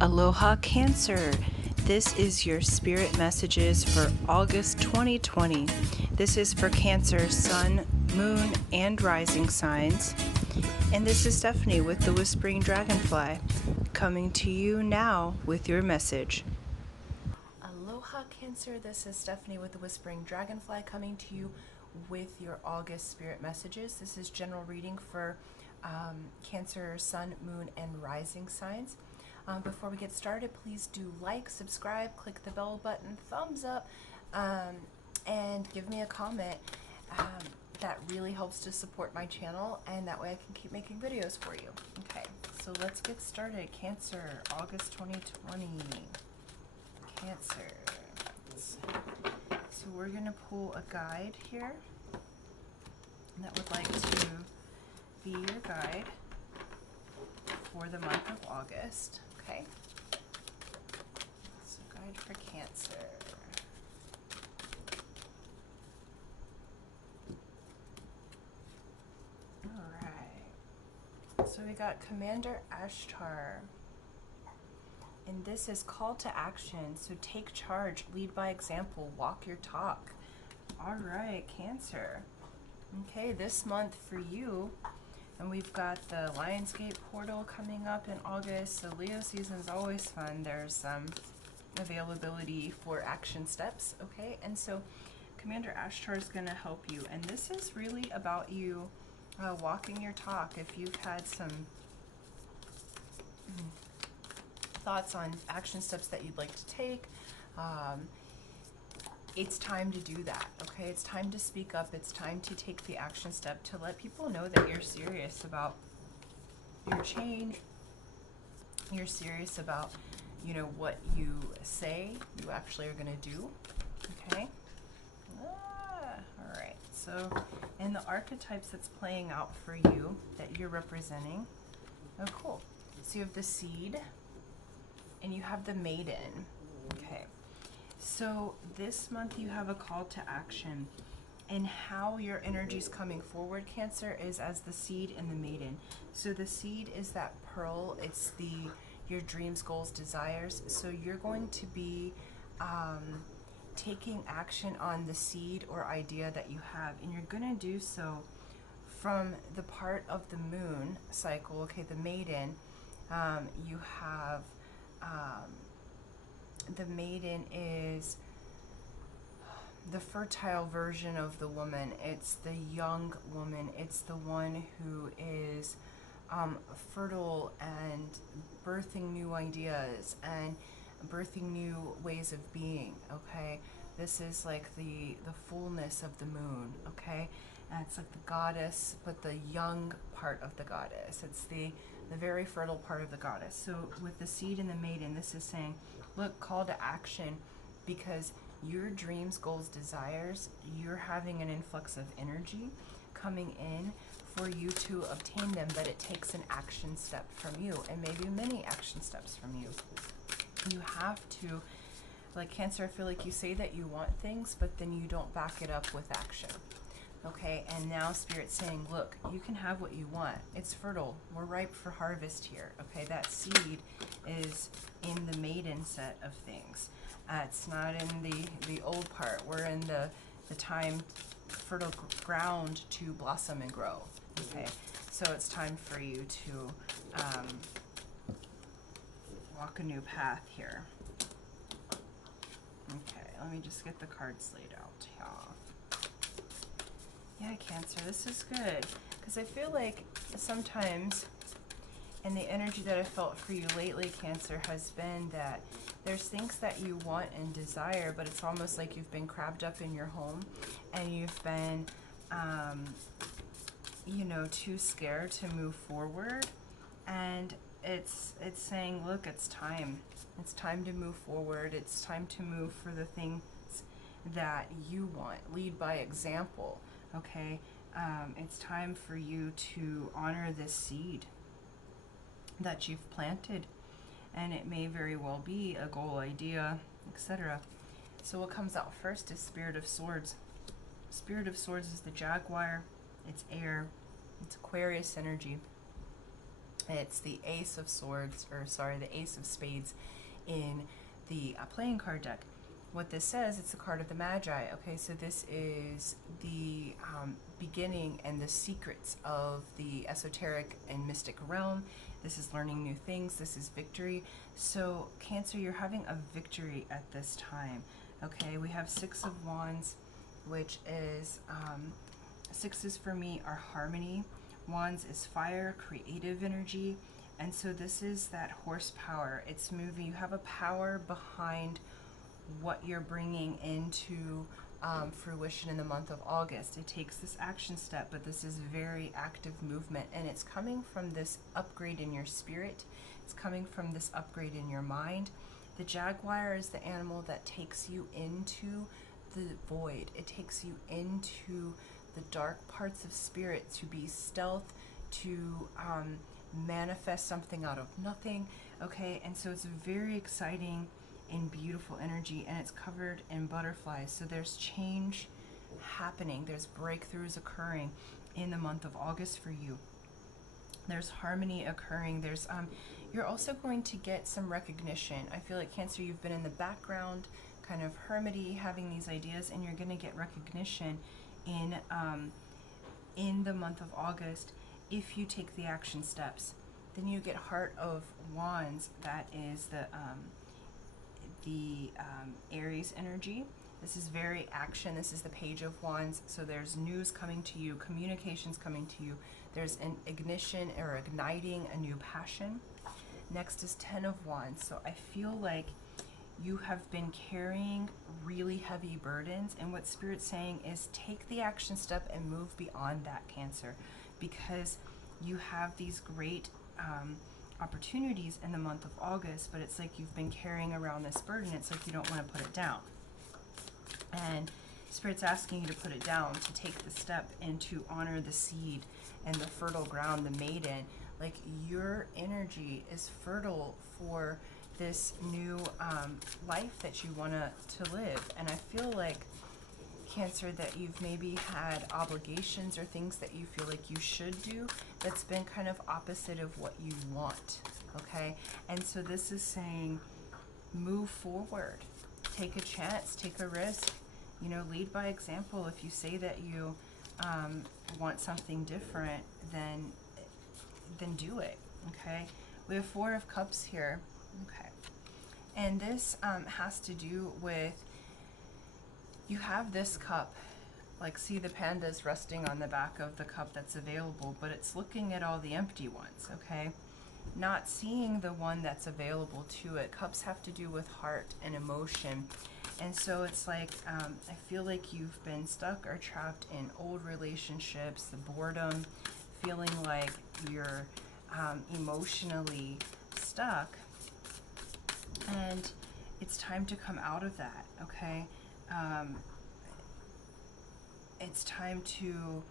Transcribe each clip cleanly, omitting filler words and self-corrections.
Aloha Cancer. This is your spirit messages for August 2020. This is for Cancer, Sun, Moon, and Rising signs. And this is Stephanie with the Whispering Dragonfly, coming to you now with your message. Aloha Cancer. This is Stephanie with the Whispering Dragonfly, coming to you with your August spirit messages. This is general reading for Cancer, Sun, Moon, and Rising signs. Before we get started, please do like, subscribe, click the bell button, thumbs up, and give me a comment. That really helps to support my channel, and that way I can keep making videos for you. Okay, so let's get started. Cancer, August 2020. Cancer. So we're going to pull a guide here that would like to be your guide for the month of August. Okay, so guide for Cancer. All right, so we got Commander Ashtar, and this is call to action. So take charge, lead by example, walk your talk. All right, Cancer. Okay, this month for you. And we've got the Lionsgate portal coming up in August. So Leo season is always fun. There's availability for action steps, okay? And so Commander Ashtar is going to help you. And this is really about you walking your talk. If you've had some thoughts on action steps that you'd like to take, it's time to do that, okay? It's time to speak up. It's time to take the action step to let people know that you're serious about your change. You're serious about, you know, what you say you actually are going to do, okay? All right, so, and the archetypes that's playing out for you that you're representing, oh, cool. So you have the seed, and you have the maiden, okay? So this month you have a call to action, and how your energy is coming forward, Cancer, is as the seed and the maiden. So the seed is that pearl. It's your dreams, goals, desires. So you're going to be taking action on the seed or idea that you have, and you're going to do so from the part of the moon cycle. Okay, the maiden. You have the maiden is the fertile version of the woman. It's the young woman. It's the one who is fertile and birthing new ideas and birthing new ways of being, okay? This is like the fullness of the moon, okay? And it's like the goddess, but the young part of the goddess. It's the very fertile part of the goddess. So with the seed and the maiden, this is saying, look, call to action, because your dreams, goals, desires, you're having an influx of energy coming in for you to obtain them, but it takes an action step from you, and maybe many action steps from you. You have to, like Cancer, I feel like you say that you want things, but then you don't back it up with action. Okay, and now Spirit's saying, look, you can have what you want. It's fertile. We're ripe for harvest here. Okay, that seed is in the maiden set of things. It's not in the old part. We're in the time fertile ground to blossom and grow. Okay, so it's time for you to walk a new path here. Okay, let me just get the cards laid out. Yeah, Cancer, this is good, because I feel like sometimes, and the energy that I felt for you lately, Cancer, has been that there's things that you want and desire, but it's almost like you've been crabbed up in your home, and you've been, you know, too scared to move forward, and it's saying, look, it's time. It's time to move forward. It's time to move for the things that you want. Lead by example. Okay, it's time for you to honor this seed that you've planted, and it may very well be a goal, idea, etc. So what comes out first is Spirit of Swords. Spirit of Swords is the Jaguar. It's air. It's Aquarius energy. It's the Ace of Swords, or sorry, the Ace of Spades in the playing card deck. What this says, it's the card of the Magi. Okay, so this is the beginning and the secrets of the esoteric and mystic realm. This is learning new things. This is victory. So Cancer, you're having a victory at this time. Okay, we have Six of Wands, which is sixes for me are harmony. Wands is fire, creative energy. And so this is that horsepower. It's moving. You have a power behind what you're bringing into fruition in the month of August. It takes this action step, but this is very active movement, and it's coming from this upgrade in your spirit. It's coming from this upgrade in your mind. The jaguar is the animal that takes you into the void. It takes you into the dark parts of spirit to be stealth, to manifest something out of nothing. Okay, and so it's very exciting and beautiful energy, and it's covered in butterflies. So there's change happening, there's breakthroughs occurring in the month of August for you. There's harmony occurring. There's you're also going to get some recognition. I feel like Cancer, you've been in the background, kind of hermity, having these ideas, and you're going to get recognition in the month of August if you take the action steps. Then you get Heart of Wands. That is the Aries energy. This is very action. This is the Page of Wands. So there's news coming to you, communications coming to you. There's an ignition or igniting a new passion. Next is Ten of Wands. So I feel like you have been carrying really heavy burdens, and what Spirit's saying is take the action step and move beyond that, Cancer, because you have these great opportunities in the month of August, but it's like you've been carrying around this burden. It's like you don't want to put it down. And Spirit's asking you to put it down, to take the step and to honor the seed and the fertile ground, the maiden. Like your energy is fertile for this new life that you want to live. And I feel like, Cancer, that you've maybe had obligations or things that you feel like you should do that's been kind of opposite of what you want. Okay, and so this is saying move forward, take a chance, take a risk, you know, lead by example. If you say that you want something different, then do it. Okay, we have Four of Cups here. Okay, and this has to do with, you have this cup, like, see the pandas resting on the back of the cup that's available, but it's looking at all the empty ones, okay? Not seeing the one that's available to it. Cups have to do with heart and emotion. And so it's like, I feel like you've been stuck or trapped in old relationships, the boredom, feeling like you're emotionally stuck. And it's time to come out of that, okay? It's time to,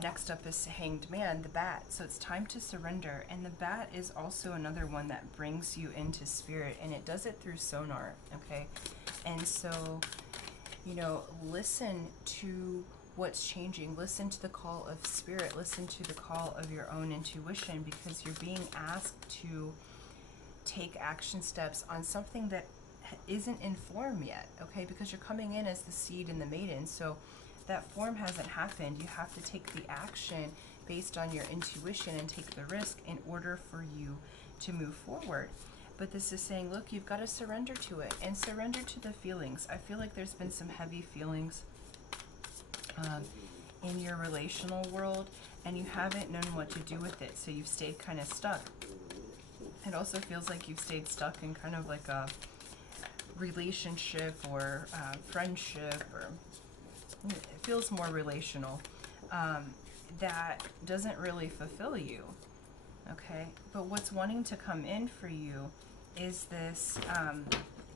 next up is Hanged Man, the bat. So it's time to surrender. And the bat is also another one that brings you into spirit, and it does it through sonar, okay? And so, you know, listen to what's changing. Listen to the call of spirit. Listen to the call of your own intuition, because you're being asked to take action steps on something that isn't in form yet, okay? Because you're coming in as the seed and the maiden, so that form hasn't happened. You have to take the action based on your intuition and take the risk in order for you to move forward. But this is saying, look, you've got to surrender to it and surrender to the feelings. I feel like there's been some heavy feelings in your relational world, and you haven't known what to do with it, so you've stayed kind of stuck. It also feels like you've stayed stuck in kind of like a relationship or friendship, or it feels more relational, that doesn't really fulfill you, okay? But what's wanting to come in for you is this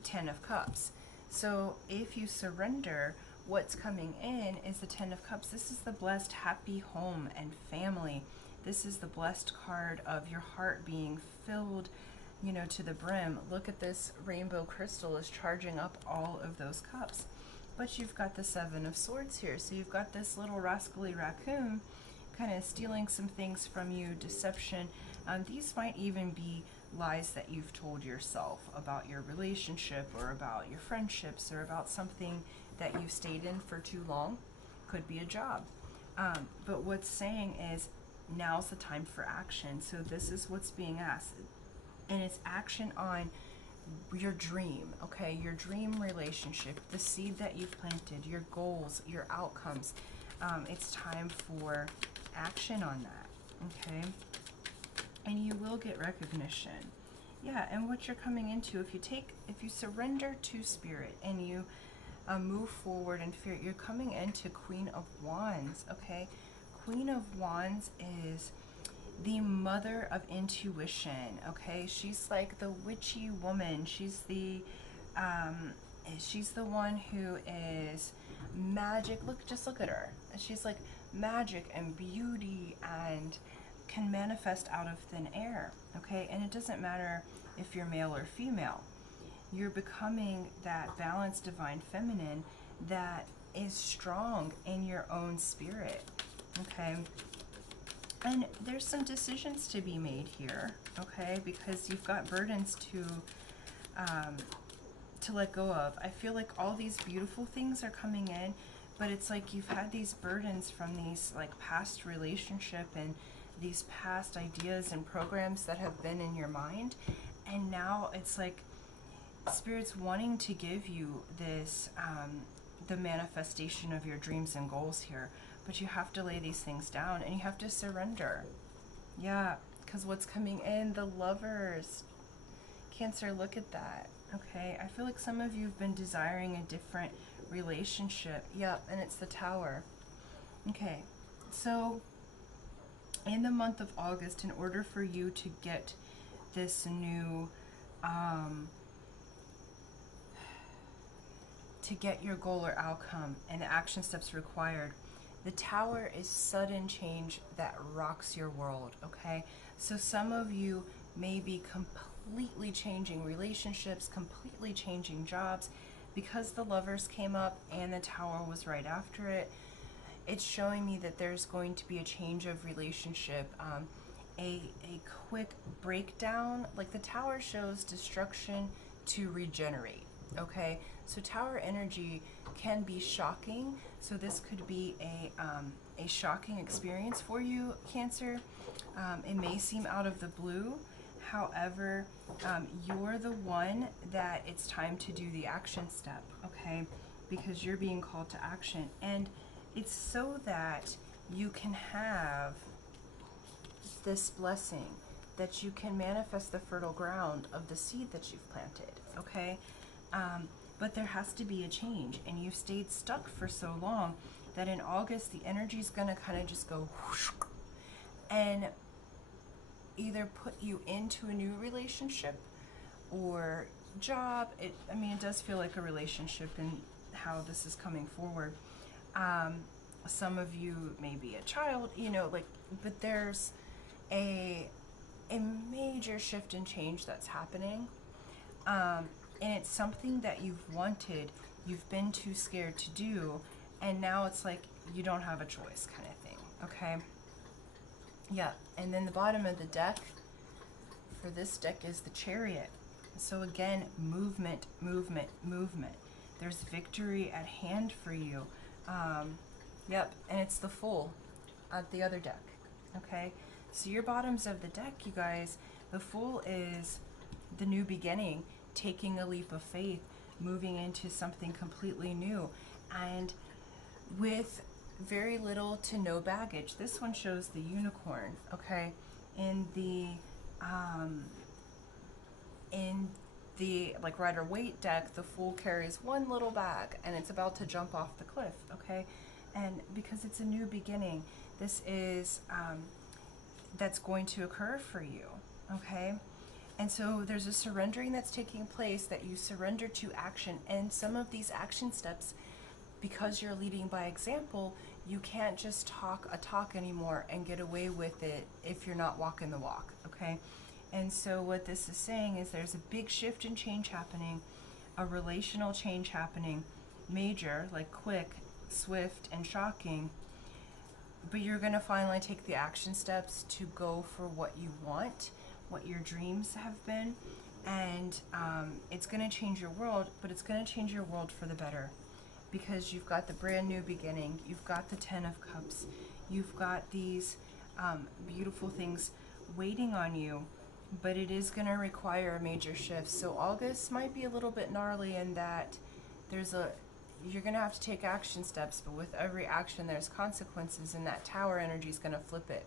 Ten of Cups. So if you surrender, what's coming in is the Ten of Cups. This is the blessed, happy home and family. This is the blessed card of your heart being filled, you know, to the brim. Look at this rainbow crystal is charging up all of those cups. But you've got the Seven of Swords here. So you've got this little rascally raccoon kind of stealing some things from you, deception, These might even be lies that you've told yourself about your relationship or about your friendships or about something that you stayed in for too long. Could be a job. But what's saying is now's the time for action. So this is what's being asked. And it's action on your dream, okay? Your dream relationship, the seed that you've planted, your goals, your outcomes. It's time for action on that, okay? And you will get recognition. Yeah, and what you're coming into, if you surrender to spirit and you move forward in fear, you're coming into Queen of Wands, okay? Queen of Wands is the mother of intuition, okay? She's like the witchy woman. She's the one who is magic. Just look at her. She's like magic and beauty and can manifest out of thin air, okay? And it doesn't matter if you're male or female. You're becoming that balanced divine feminine that is strong in your own spirit, okay? And there's some decisions to be made here, okay? Because you've got burdens to let go of. I feel like all these beautiful things are coming in, but it's like you've had these burdens from these like past relationship and these past ideas and programs that have been in your mind, and now it's like Spirit's wanting to give you this the manifestation of your dreams and goals here, but you have to lay these things down and you have to surrender. Yeah, because what's coming in, the Lovers. Cancer, look at that. Okay, I feel like some of you have been desiring a different relationship. Yep, and it's the Tower. Okay, so in the month of August, in order for you to get this new to get your goal or outcome and the action steps required, the Tower is sudden change that rocks your world, okay? So some of you may be completely changing relationships, completely changing jobs, because the Lovers came up and the Tower was right after it. It's showing me that there's going to be a change of relationship, a quick breakdown. Like the Tower shows destruction to regenerate, okay? So Tower energy can be shocking. So this could be a shocking experience for you, Cancer. It may seem out of the blue. However, you're the one that it's time to do the action step, okay? Because you're being called to action. And it's so that you can have this blessing, that you can manifest the fertile ground of the seed that you've planted, okay? But there has to be a change, and you've stayed stuck for so long that in August the energy is going to kind of just go whoosh, and either put you into a new relationship or job. It does feel like a relationship in how this is coming forward. Some of you may be a child, but there's a major shift and change that's happening. And it's something that you've wanted, you've been too scared to do, and now it's like you don't have a choice kind of thing, okay? Yeah, and then the bottom of the deck for this deck is the Chariot. So again, movement, movement, movement. There's victory at hand for you. Yep, and it's the Fool at the other deck, okay? So your bottoms of the deck, you guys, the Fool is the new beginning, taking a leap of faith, moving into something completely new, and with very little to no baggage. This one shows the Unicorn, okay? In the like Rider-Waite deck, the Fool carries one little bag and it's about to jump off the cliff, okay? And because it's a new beginning, this is that's going to occur for you, okay? And so there's a surrendering that's taking place, that you surrender to action. And some of these action steps, because you're leading by example, you can't just talk a talk anymore and get away with it if you're not walking the walk, okay? And so what this is saying is there's a big shift and change happening, a relational change happening, major, like quick, swift, and shocking. but you're going to finally take the action steps to go for what you want, what your dreams have been, and it's going to change your world, but it's going to change your world for the better, because you've got the brand new beginning, you've got the 10 of Cups, you've got these beautiful things waiting on you, but it is going to require a major shift. So August might be a little bit gnarly in that you're going to have to take action steps, but with every action there's consequences, and that Tower energy is going to flip it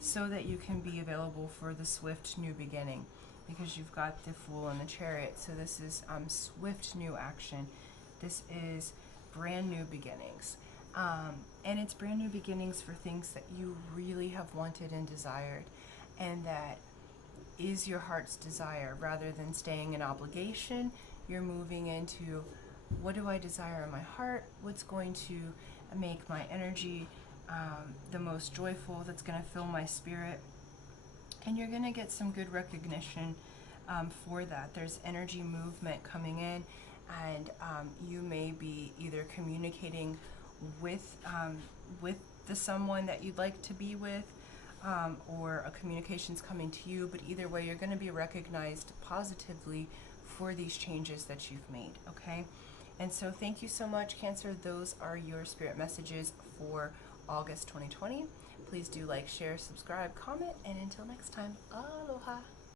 so that you can be available for the swift new beginning, because you've got the Fool and the Chariot. So this is swift new action. This is brand new beginnings. And it's brand new beginnings for things that you really have wanted and desired, and that is your heart's desire. Rather than staying in obligation, you're moving into, what do I desire in my heart? What's going to make my energy the most joyful, that's going to fill my spirit? And you're going to get some good recognition for that. There's energy movement coming in, and you may be either communicating with the someone that you'd like to be with, or a communication's coming to you, but either way you're going to be recognized positively for these changes that you've made, okay? And so thank you so much, Cancer. Those are your spirit messages for August 2020. Please do like, share, subscribe, comment, and until next time, aloha.